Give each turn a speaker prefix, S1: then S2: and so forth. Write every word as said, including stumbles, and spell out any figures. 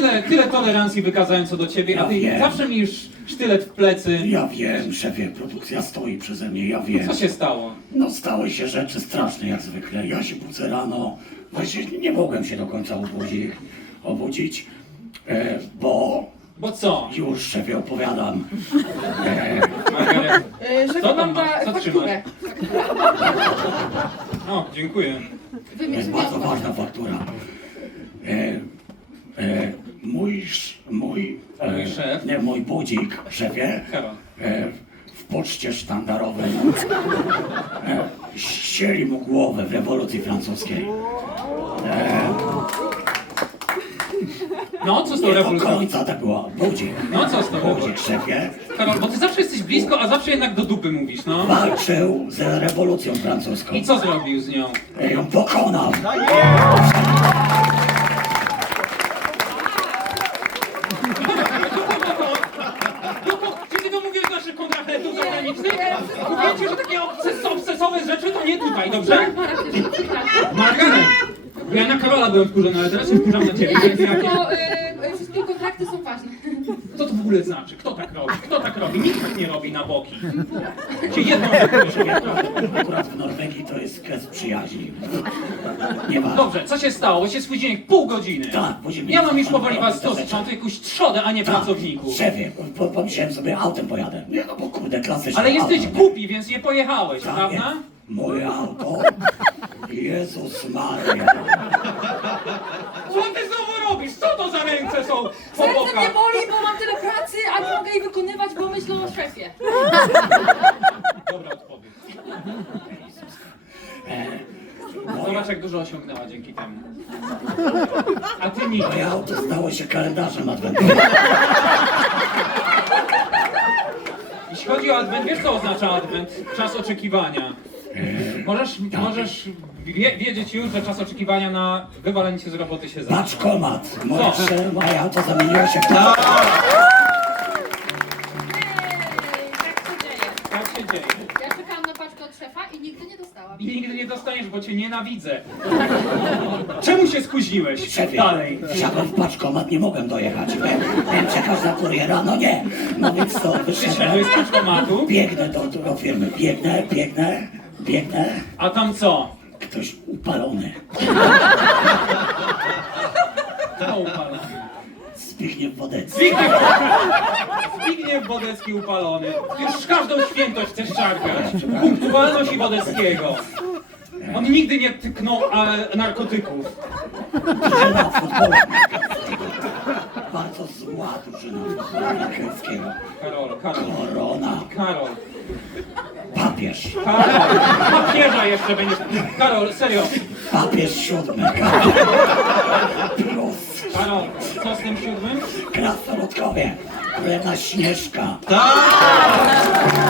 S1: tyle, tyle tolerancji wykazałem co do ciebie, a
S2: Ja
S1: ty
S2: wiem.
S1: zawsze mi już sztylet w plecy.
S2: Ja wiem, szefie, produkcja stoi przeze mnie, ja wiem.
S1: Co się stało?
S2: No stały się rzeczy straszne jak zwykle. Ja się budzę rano, właśnie nie mogłem się do końca obudzić, obudzić e, bo
S1: Bo co?
S2: już szefie opowiadam.
S1: Margaret,
S3: Yy, Żeby
S1: Co tam
S3: mam
S1: masz?
S3: da
S1: Co
S3: fakturę.
S1: o, dziękuję.
S2: Jest bardzo ważna faktura. E, e, mój, sz- mój, e,
S1: Mój szef?
S2: nie, mój budzik, szefie,
S1: Karol.
S2: e, w poczcie sztandarowej e, ścieli mu głowę w rewolucji francuskiej.
S1: No, co z tą
S2: Nie do
S1: rewolucją?
S2: końca to była budzik.
S1: No, co z tą
S2: Budzik,
S1: rewolucją?
S2: szefie,
S1: Karol, bo ty zawsze jesteś blisko, a zawsze jednak do dupy mówisz, no.
S2: walczył z rewolucją francuską.
S1: I co zrobił z nią?
S2: E, ją pokonał.
S1: Czy ty to mówiłeś do naszych kontrahentów zagranicznych? Mówię ci, że takie obses obsesowe rzeczy to nie tutaj, dobrze? Margaret! Ja na Karola byłem wkurzony, ale teraz się wkurzam na ciebie. Więc jakie...
S3: Wszystko, yy, wszystkie kontrakty są ważne.
S1: Co to w ogóle znaczy? Kto tak robi? Kto tak robi? Nikt tak nie robi na boki. Czy jedną rzecz
S2: Akurat w Norwegii to jest kres przyjaźni. Nie ma.
S1: Dobrze, co się stało? Bo się spóźniłem pół godziny.
S2: Tak, później-
S1: Ja mam już powoli was dosyć, mam tu jakąś trzodę, a nie pracowników.
S2: Szefie, po, pomyślałem sobie, autem pojadę. Nie no bo kurde, klasyczne
S1: Ale jesteś
S2: auto,
S1: głupi, więc nie pojechałeś,
S2: nie?
S1: prawda?
S2: Tak, moje auto. Jezus Maria.
S1: Co ty znowu robisz? Co to za ręce są po
S3: Serce mnie
S1: bokach?
S3: boli, bo mam tyle pracy, a nie mogę jej wykonywać, bo myślę o szefie.
S1: Dobra odpowiedź.
S2: E,
S1: Zobacz, jak dużo osiągnęła dzięki temu. A ty nic.
S2: moje auto stało się kalendarzem adwentowym.
S1: Jeśli chodzi o adwent, wiesz co oznacza adwent? Czas oczekiwania. Możesz, możesz wie, wiedzieć już, że czas oczekiwania na wywalenie się z roboty się zaczyna.
S2: Paczkomat. Moje,
S1: Co?
S2: sze- moje auto zamieniło się w to.
S3: Tak się dzieje.
S1: Tak się dzieje.
S3: Ja czekałam na paczkę od szefa i nigdy nie dostałam.
S1: I nigdy nie dostaniesz, bo cię nienawidzę. Czemu się skuziłeś?
S2: Szefie,
S1: Dalej.
S2: wsiadłem w paczkomat, nie mogłem dojechać. Miałem czekać na kuriera, no nie. No więc to wyszedłem.
S1: Wyszedłeś z paczkomatu,
S2: Biegnę do, do firmy, biegnę, biegnę, biegnę.
S1: a tam co?
S2: Ktoś upalony.
S1: Kto upadł?
S2: Zbigniew Wodecki.
S1: Zbigniew, Zbigniew Wodecki upalony. Już każdą świętość chcesz czarkać. Punktualność i Wodeckiego. On nigdy nie tyknął a, narkotyków.
S2: Drużyna futbolu. Bardzo zła drużyna futbolu angielskiego.
S1: Karol, Karol,
S2: Korona.
S1: Karol,
S2: Papież.
S1: Karol. Papieża jeszcze będziesz. Karol, serio.
S2: Papież siódmy. Karol. Plus.
S1: Karol, co z tym siódmym?
S2: Krasnoludkowie. Królewna Śnieżka.
S1: Tak!